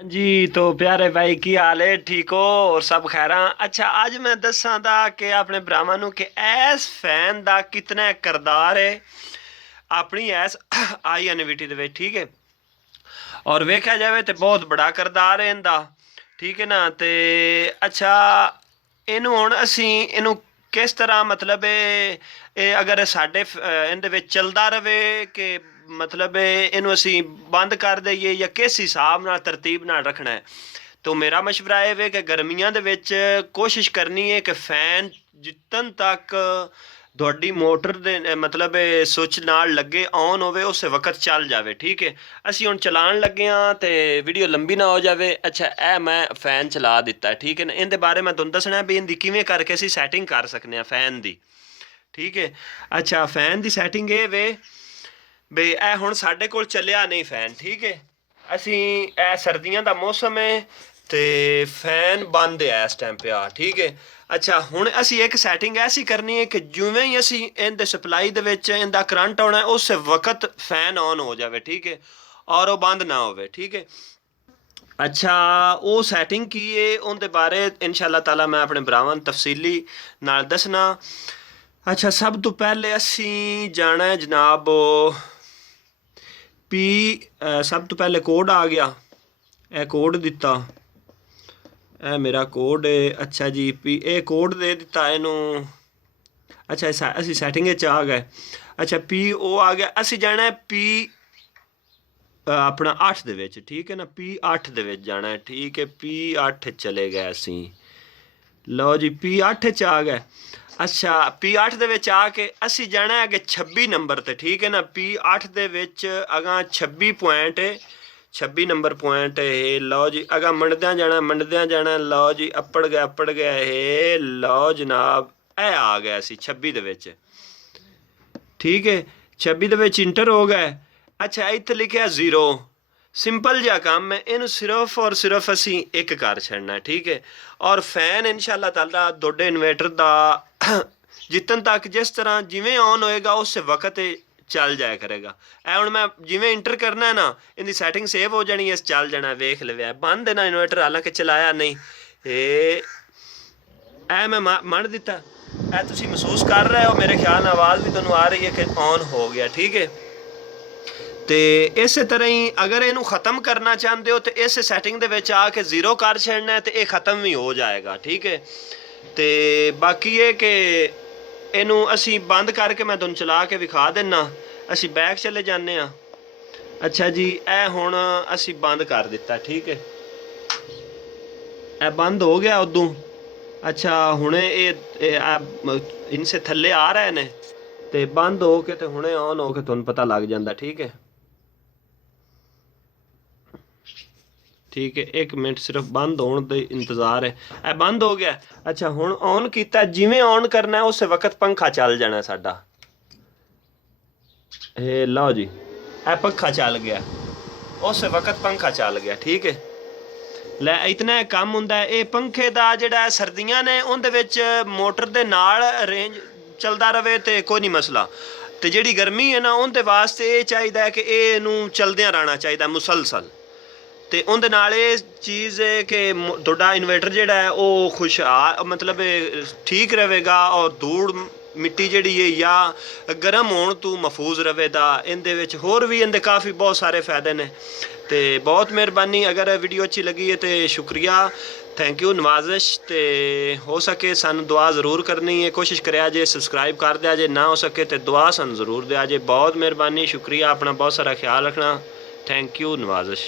जी तो प्यारे भाई की हाल है, ठीक हो और सब खैरा। अच्छा, आज मैं दसा दा कि अपने भरावां नूं कि ਐਸ फैन दा कितना करदार है अपनी ਐਸ आई एनविटी दे विच, ठीक है। और वेख्या जाए तो बहुत बड़ा करदार है इनका, ठीक है ना। तो अच्छा, इनू हुण असी इनू किस तरह मतलब ये अगर साडे इहदे विच चलदा रहे कि मतलब इनू असी बंद कर दईए या किस हिसाब नाल तरतीब नाल रखना है। तो मेरा मशवरा ये वे कि गर्मियां दे विच कोशिश करनी है कि फैन जितन तक ਤੁਹਾਡੀ ਮੋਟਰ ਦੇ ਮਤਲਬ ਸੁੱਚ ਨਾਲ ਲੱਗੇ ਔਨ ਹੋਵੇ ਉਸੇ ਵਕਤ ਚੱਲ ਜਾਵੇ, ਠੀਕ ਹੈ। ਅਸੀਂ ਹੁਣ ਚਲਾਉਣ ਲੱਗੇ ਹਾਂ ਤੇ ਵੀਡੀਓ ਲੰਬੀ ਨਾ ਹੋ ਜਾਵੇ। ਅੱਛਾ, ਇਹ ਮੈਂ ਫੈਨ ਚਲਾ ਦਿੱਤਾ, ਠੀਕ ਹੈ ਨਾ। ਇਹਦੇ ਬਾਰੇ ਮੈਂ ਤੁਹਾਨੂੰ ਦੱਸਣਾ ਵੀ ਇਹਦੀ ਕਿਵੇਂ ਕਰਕੇ ਅਸੀਂ ਸੈਟਿੰਗ ਕਰ ਸਕਨੇ ਆ ਫੈਨ ਦੀ, ਠੀਕ ਹੈ। ਅੱਛਾ, ਫੈਨ ਦੀ ਸੈਟਿੰਗ ਇਹ ਵੇ ਬਈ ਇਹ ਹੁਣ ਸਾਡੇ ਕੋਲ ਚੱਲਿਆ ਨਹੀਂ ਫੈਨ, ਠੀਕ ਹੈ। ਅਸੀਂ ਇਹ ਸਰਦੀਆਂ ਦਾ ਮੌਸਮ ਹੈ ਤੇ फैन बंद है इस टाइम पे ठीक है। अच्छा, हुण असी एक सैटिंग ऐसी करनी है कि जिवें ही असी इहदे सप्लाई दे विच इहदा करंट आउणा है उस वक्त फैन ऑन हो जाए, ठीक है, और वो बंद ना होवे, ठीक है। अच्छा, वो सैटिंग की है उनके बारे इंशाअल्लाह ताला मैं अपने भरावां तफसीली नाल दसना। अच्छा, सब तो पहले असी जाना है जनाब पी सब तो पहले कोड आ गया, ए कोड दिता, ਇਹ ਮੇਰਾ ਕੋਡ ਹੈ। ਅੱਛਾ ਜੀ, ਪੀ ਇਹ ਕੋਡ ਦੇ ਦਿੱਤਾ ਇਹਨੂੰ। ਅੱਛਾ, ਅਸੀਂ ਸੈਟਿੰਗ ਵਿੱਚ ਆ ਗਏ। ਅੱਛਾ, ਪੀ ਉਹ ਆ ਗਿਆ। ਅਸੀਂ ਜਾਣਾ ਪੀ ਆਪਣਾ 8 ਦੇ ਵਿੱਚ, ਠੀਕ ਹੈ ਨਾ। ਪੀ 8 ਦੇ ਵਿੱਚ ਜਾਣਾ ਹੈ, ਠੀਕ ਹੈ। ਪੀ 8 ਚਲੇ ਗਏ ਅਸੀਂ। ਲਓ ਜੀ, ਪੀ 8 ਚ ਆ ਗਏ। ਅੱਛਾ, ਪੀ 8 ਦੇ ਵਿੱਚ ਆ ਕੇ ਅਸੀਂ ਜਾਣਾ ਅੱਗੇ 26 ਨੰਬਰ ਤੇ, ਠੀਕ ਹੈ ਨਾ। ਪੀ 8 ਦੇ ਵਿੱਚ ਅਗਾਂ 26 ਪੁਆਇੰਟ 26 नंबर पॉइंट है। लो जी, अगर मंडद्या जाना लो जी, अप्पड़ गया है। लो जनाब, ए आ गया सी 26 दे विच, ठीक है। 26 दे विच इंटर हो गए। अच्छा, इत्थे लिखिया 0। सिंपल जिहा काम है, इनू सिर्फ और सिर्फ असी एक कर छड़ना, ठीक है। और फैन इंशाअल्लाह ताला तुहाडे इन्वेटर दा जितन तक जिस तरह जिवें ऑन होएगा उस वक्त चल जाया करेगा। ए हुण मैं जिवें इंटर करना है ना, इनकी सैटिंग सेव हो जानी है, चल जाना। वेख लिया बंद है ना इन्वर्टर, हालांकि चलाया नहीं। ए मैं मन दिता, ए तुसीं महसूस कर रहे हो, मेरे ख्याल आवाज़ भी तुहानूं आ रही है कि ऑन हो गया, ठीक है। तो इस तरह ही अगर इनू ख़त्म करना चाहते हो तो इस सैटिंग दे विच आके 0 कर छड़ना है तो यह ख़त्म भी हो जाएगा, ठीक है। तो बाकी ये कि इनू असी बंद करके मैं तुहानूं चला के विखा देना। असी बैक चले जाने आ। अच्छा जी, ए हुण असी बंद कर दिता, ठीक है। ए बंद हो गया उदों। अच्छा, हुणे ये इनसे थल्ले आ रहे ने ते बंद हो के ते हुणे ऑन हो के तुहानूं पता लग जांदा, ठीक है। ठीक है, 1 मिनट सिर्फ बंद होने का इंतज़ार है। ए बंद हो गया। अच्छा, हुण ऑन किया, जिवें ऑन करना है उस वक्त पंखा चल जाना साडा। लो जी, ए पंखा चल गया, उस वक्त पंखा चल गया, ठीक है। लै इतना काम हुंदा है। ये पंखे का जिहड़ा सर्दियां ने उहदे विच मोटर दे नाल रेंज चलदा रहे तो कोई नहीं मसला। तो जिहड़ी गर्मी है ना उहदे वास्ते ये चाहिदा है कि इहनूं चलदियां रहना चाहिदा मुसलसल। तो उहदे नाल ये चीज़ है कि तुहाडा इन्वर्टर जिहड़ा है वो खुशहाल मतलब ठीक रहेगा और धूड़ मिट्टी जिहड़ी है या गर्म होने तो महफूज रहेगा। इहदे विच होर भी इहदे काफ़ी बहुत सारे फायदे ने। तो बहुत मेहरबानी, अगर वीडियो अच्छी लगी है तो शुक्रिया, थैंक यू, नवाजिश। तो हो सके सानू दुआ ज़रूर करनी है, कोशिश करा जे सबसक्राइब कर दिया जे, ना हो सके तो दुआ सानू ज़रूर दिया जे। बहुत मेहरबानी, शुक्रिया, अपना बहुत सारा ख्याल रखना, थैंक यू, नवाजिश।